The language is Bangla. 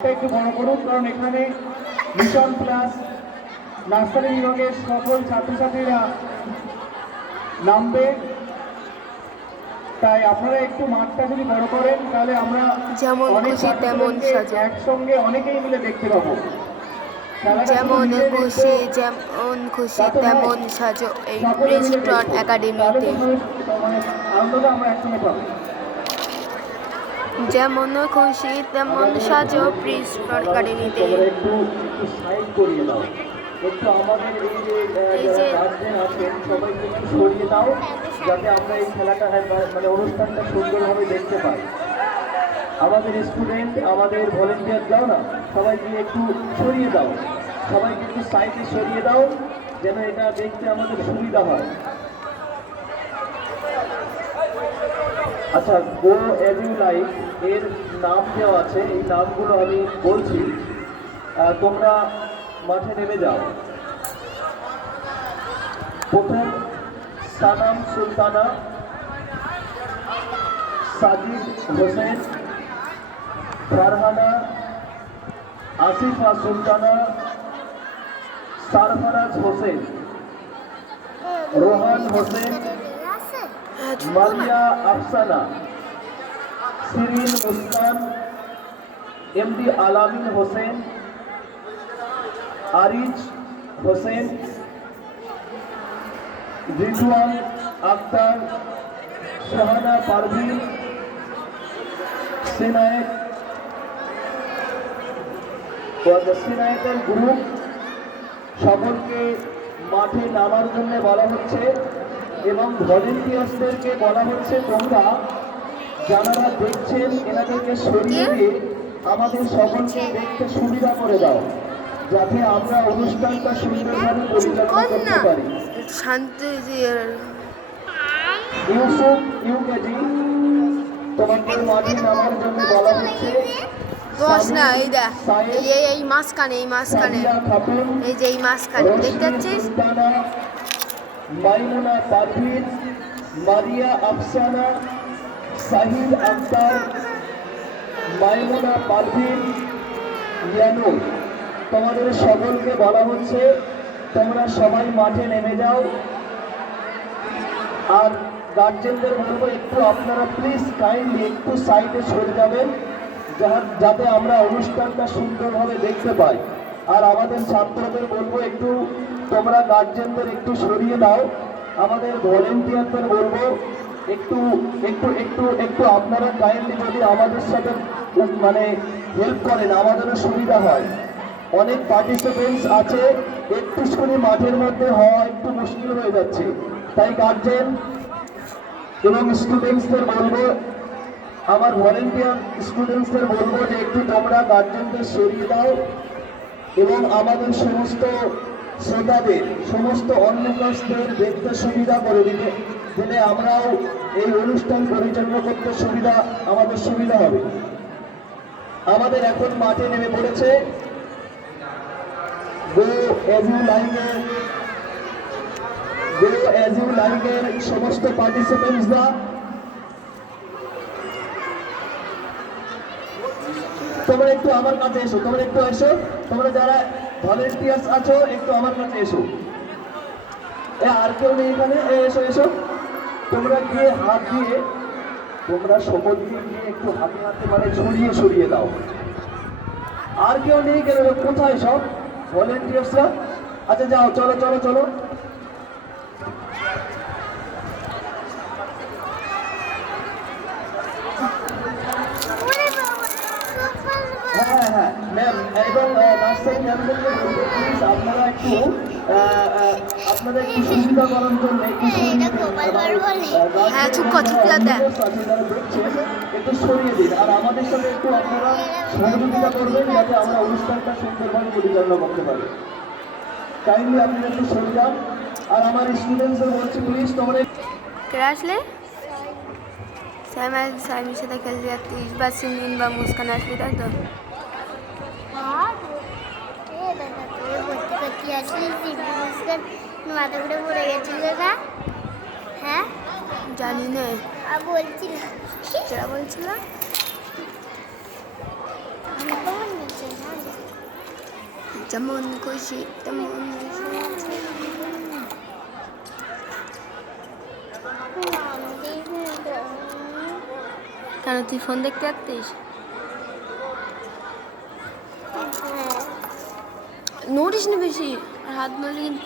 একটু বড় করুন, কারণ এখানে মিশন প্লাস নার্সারি বিভাগের সকল ছাত্রছাত্রীরা নামবে। তাই আপনারা একটু মাঠটা যদি বড় করেন তাহলে আমরা যেমন খুশি তেমন সাজো, একসঙ্গে অনেকেই মিলে দেখতে পাবো। যেমন খুশি তেমন সাজো এই ব্রিজস্টোন একাডেমিতে। আনন্দটা আমরা একসঙ্গে পাবো। যেমন খুশি তেমন সাজো ব্রিজস্টোন একাডেমিতে। একটু সাইড করিয়ে দাও, একটু আমাদের এই যে গার্জেন আছেন সবাইকে একটু সরিয়ে দাও, যাতে আমরা এই খেলাটা মানে অনুষ্ঠানটা সুন্দরভাবে দেখতে পাই। আমাদের স্টুডেন্ট, আমাদের ভলেন্টিয়ার দাও না, সবাইকে একটু সরিয়ে দাও, সবাইকে একটু সাইডে সরিয়ে দাও, যেন এটা দেখতে আমাদের সুবিধা হয়। আচ্ছা, গো এজ ইউ লাইক এর নাম দেওয়া আছে, এই নামগুলো আমি বলছি, তোমরা মাঠে নেমে যাও। প্রথম সানাম সুলতানা, সাজিদ হোসেন, ফারহানা, আসিফা সুলতানা, সারফরাজ হোসেন, রোহান হোসেন, মারিয়া আফসানা, শিরিন মুস্কান, এমডি আলামিন হোসেন, আরিজ হোসেন, রিজওয়ান আক্তার, শাহানা পারভিন, সিনায়েতের গ্রুপ সকলকে মাঠে নামার জন্য বলা হচ্ছে এবং ভলেন্টিয়ার্সদেরকে বলা হচ্ছে তোমরা যারা দেখছেন এনাদেরকে সরিয়ে দিয়ে আমাদের সকলকে দেখতে সুবিধা করে দাও, যাতে আমরা অনুষ্ঠানটা সুন্দরভাবে পরিচালনা করতে পারি। ইউসুফ ইউকেজি, তোমাকে মাঠে নামার জন্য বলা হচ্ছে। এই মাঝখানে এই যে এই মাঝখানে দেখতে পাচ্ছিস, মাইমুনা পারভিন, মারিয়া আফসানা, সাহিদ আক্তার, মাইমুনা পারভিন, ইয়ানু, তোমাদের সকলকে বলা হচ্ছে তোমরা সবাই মাঠে নেমে যাও। আর গার্জেনদের বলবো একটু আপনারা প্লিজ কাইন্ডলি একটু সাইডে সরে যাবেন, যাতে আমরা অনুষ্ঠানটা সুন্দরভাবে দেখতে পাই। আর আমাদের ছাত্রদের বলবো একটু তোমরা গার্জেনদের একটু সরিয়ে দাও। আমাদের ভলেন্টিয়ারদের বলবো একটু একটু একটু একটু আপনারা কাইন্ডলি যদি আমাদের সাথে মানে হেল্প করেন আমাদেরও সুবিধা হয়। অনেক পার্টিসিপেন্টস আছে, একটু শুনে মাঠের মধ্যে হওয়া একটু মুশকিল হয়ে যাচ্ছে। তাই গার্জেন এবং স্টুডেন্টসদের বলবো, আমার ভলেন্টিয়ার স্টুডেন্টসদের বলবো যে একটু তোমরা গার্জেনদের সরিয়ে দাও এবং আমাদের সমস্ত শ্রোতাদের, সমস্ত অন্যকাশদের দেখতে সুবিধা করে দিলে আমরাও এই অনুষ্ঠান পরিচালনা করতে আমাদের সুবিধা হবে। আমাদের এখন মাঠে নেমে পড়েছে গো এজ ইউ লাইকের সমস্ত পার্টিসিপেন্টসরা। তোমরা একটু আমার কাছে এসো, তোমরা একটু এসো, তোমরা যারা ভলেন্টিয়ার্স আছো একটু আমার কাছে এসো। আর কেউ নেই এখানে, এসো এসো। তোমরা গিয়ে হাত দিয়ে, তোমরা সকলকে গিয়ে একটু হাতে হাতে মানে সরিয়ে দাও। আর কেউ নেই কেন, কোথায় সব ভলেন্টিয়ার্সরা? আচ্ছা যাও, চলো চলো চলো। হ্যাঁ হ্যাঁ ম্যাম, এবং নার্সারি ম্যামদেরকে বলবো প্লিজ আপনারা একটু আপনাদের একটু সুবিধা করার জন্য একটু সরিয়ে দিন। আর আমাদের সাথে একটু আপনারা সহযোগিতা করবেন যাতে আমরা অনুষ্ঠানটা সুন্দরভাবে পরিচালনা করতে পারি। কাইন্ডলি আপনারা একটু সরে যান। আর আমার স্টুডেন্টসদের বলছি প্লিজ তোমরা আসলে সাইমের সাথে খেলতে যাচ্ছিস বা সিমিন বা মুস্কান আসলি, তাই তো? মাথা করে পড়ে গেছিল না? হ্যাঁ জানি না, বলছিল বলছিল। যেমন খুশি তেমন কেন তুই ফোন দেখতে পারতিস? নড়িস না বেশি, আর হাত নড়লে কিন্তু